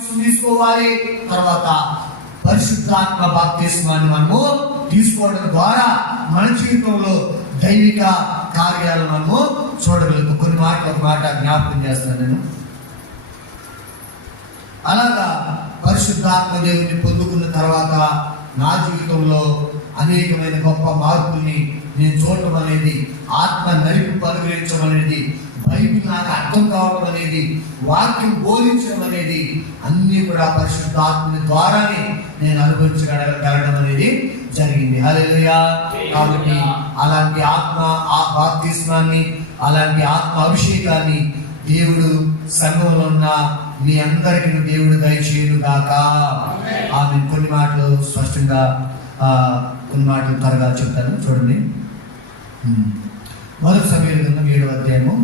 తీసుకోవాలి. తర్వాత పరిశుద్ధాత్మ బాప్తిస్మాన్ని మనము తీసుకోవడం ద్వారా మన జీవితంలో దైవిక కార్యాలను మనము చూడగలుగుతాం. కొన్ని మాటలు ఒక మాట జ్ఞాపకం చేస్తాను నేను. అలాగా పరిశుద్ధాత్మ దేవుని పొందుకున్న తర్వాత నా జీవితంలో అనేకమైన గొప్ప మార్పుల్ని నేను చూడటం అనేది, ఆత్మ నడిపి అనుగ్రహించడం అనేది, బైబిల్ నాకు అర్థం కావడం అనేది, వాక్యం బోధించడం అనేది అన్నీ కూడా పరిశుద్ధాత్మని ద్వారానే నేను అనుభవించగలగడం అనేది జరిగింది. హల్లెలూయా. కాబట్టి అలాంటి ఆత్మ బాప్తిస్మాన్ని, అలాంటి ఆత్మ అభిషేకాన్ని దేవుడు సంఘంలో ఉన్న మీ అందరికీ దేవుడు దయచేయును గాక. ఆమె కొన్ని మాటలు స్పష్టంగా కొన్ని మాటలు త్వరగా చెప్తాను. చూడండి, 1 సమూయేలు గ్రంథం 7వ అధ్యాయము